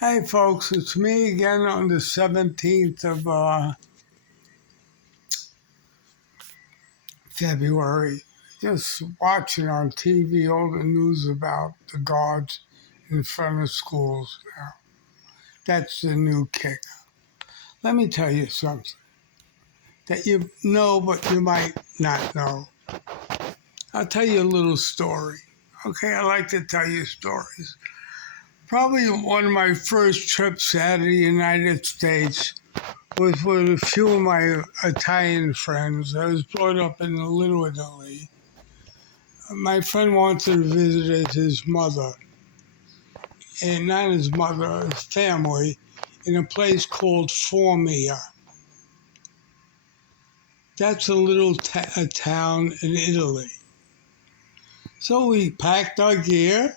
Hey folks, it's me again on the 17th of February. Just watching on TV all the news about the guards in front of schools now. That's the new kick. Let me tell you something that you know but you might not know. I'll tell you a little story. Okay, I like to tell you stories. Probably one of my first trips out of the United States was with a few of my Italian friends. I was brought up in Little Italy. My friend wanted to visit his mother, and not his mother, his family, in a place called Formia. That's a little a town in Italy. So we packed our gear.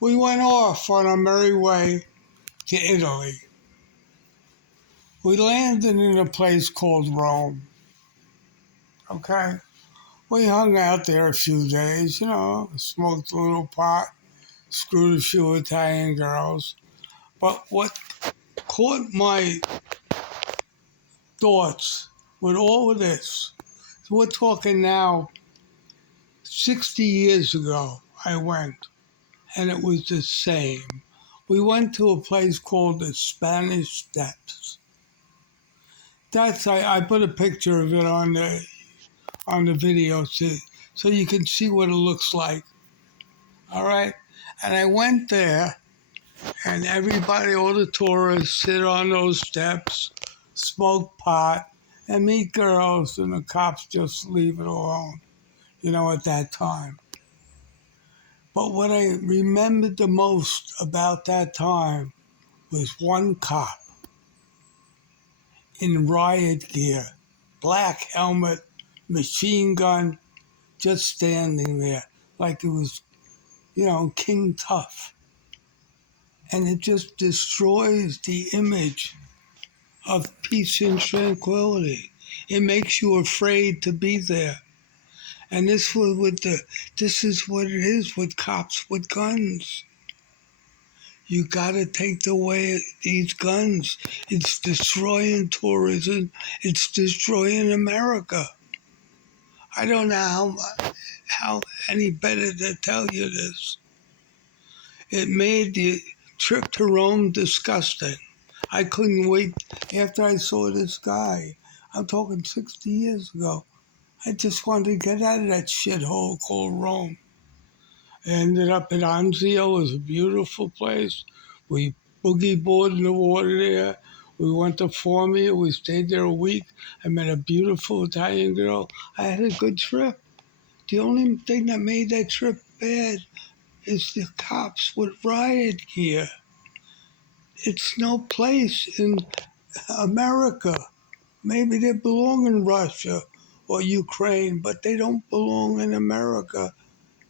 We went off on our merry way to Italy. We landed in a place called Rome. Okay? We hung out there a few days, smoked a little pot, screwed a few Italian girls. But what caught my thoughts with all of this, we're talking now 60 years ago, I went, and it was the same. We went to a place called the Spanish Steps. I put a picture of it on the video so you can see what it looks like. All right? And I went there, and everybody, all the tourists, sit on those steps, smoke pot, and meet girls, and the cops just leave it alone, at that time. But what I remembered the most about that time was one cop in riot gear, black helmet, machine gun, just standing there like it was, King Tough. And it just destroys the image of peace and tranquility. It makes you afraid to be there. And this is what it is with cops with guns. You gotta take away these guns. It's destroying tourism. It's destroying America. I don't know how any better to tell you this. It made the trip to Rome disgusting. I couldn't wait after I saw this guy. I'm talking 60 years ago. I just wanted to get out of that shithole called Rome. I ended up in Anzio. It was a beautiful place. We boogie boarded in the water there. We went to Formia. We stayed there a week. I met a beautiful Italian girl. I had a good trip. The only thing that made that trip bad is the cops with riot gear. It's no place in America. Maybe they belong in Russia or Ukraine, but they don't belong in America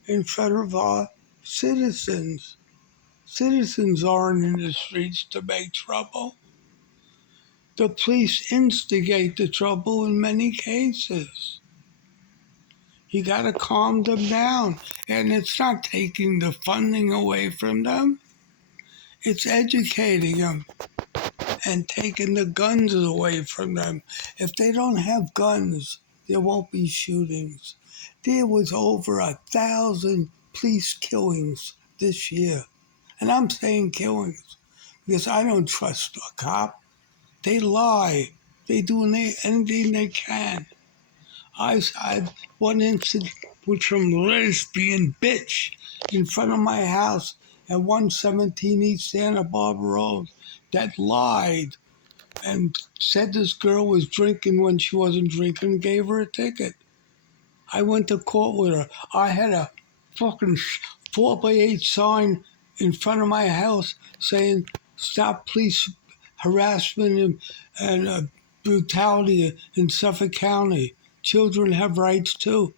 in front of our citizens. Citizens aren't in the streets to make trouble. The police instigate the trouble in many cases. You got to calm them down. And it's not taking the funding away from them. It's educating them and taking the guns away from them. If they don't have guns, there won't be shootings. There was over 1,000 police killings this year. And I'm saying killings because I don't trust a cop. They lie. They do anything they can. I had one incident with some lesbian bitch in front of my house at 117 East Santa Barbara Road that lied and said this girl was drinking when she wasn't drinking and gave her a ticket. I went to court with her. I had a fucking 4x8 sign in front of my house saying, "Stop police harassment and brutality in Suffolk County. Children have rights too."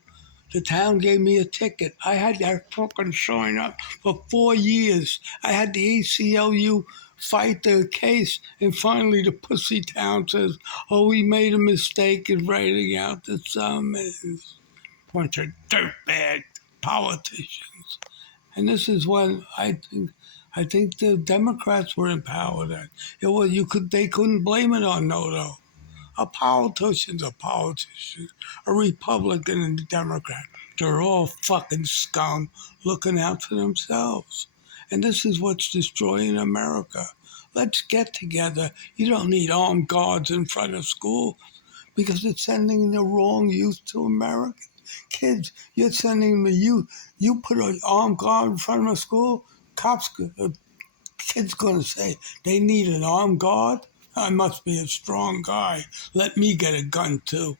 The town gave me a ticket. I had that fucking sign up for 4 years. I had the ACLU fight the case, and finally the pussy town says, "Oh, we made a mistake in writing out the summons." Bunch of dirtbag politicians. And this is when I think I think the Democrats were in power then. They couldn't blame it on Noto. A politician's a politician. A Republican and a Democrat. They're all fucking scum looking out for themselves. And this is what's destroying America. Let's get together. You don't need armed guards in front of school because it's sending the wrong youth to America. Kids, you're sending the youth. You put an armed guard in front of a school, kid's going to say, they need an armed guard? I must be a strong guy. Let me get a gun too.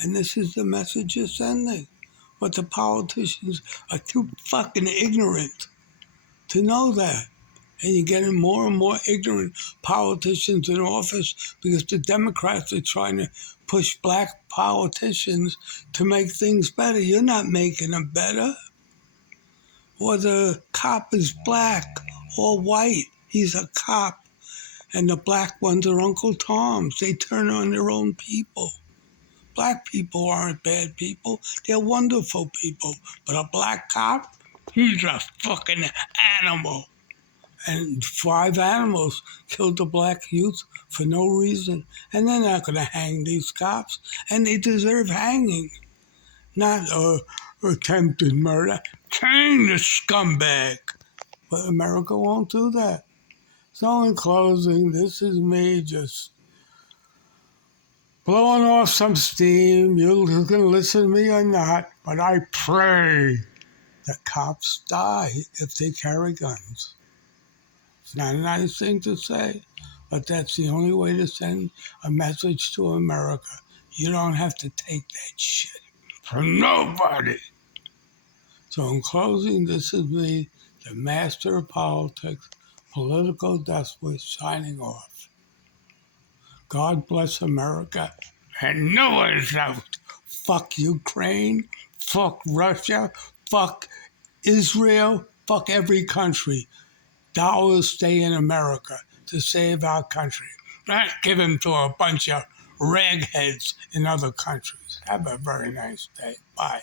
And this is the message you're sending. But the politicians are too fucking ignorant to know that. And you're getting more and more ignorant politicians in office because the Democrats are trying to push black politicians to make things better. You're not making them better. Or the cop is black or white. He's a cop. And the black ones are Uncle Toms. They turn on their own people. Black people aren't bad people. They're wonderful people. But a black cop, he's a fucking animal. And 5 animals killed the black youth for no reason. And they're not going to hang these cops. And they deserve hanging. Not attempted murder. Hang the scumbag. But America won't do that. So in closing, this is me just blowing off some steam. You can listen to me or not, but I pray that cops die if they carry guns. It's not a nice thing to say, but that's the only way to send a message to America. You don't have to take that shit from nobody. So in closing, this is me, the master of politics, political despot, signing off. God bless America, and no one's out. Fuck Ukraine, fuck Russia, fuck Israel, fuck every country. Dollars stay in America to save our country, not give them to a bunch of ragheads in other countries. Have a very nice day. Bye.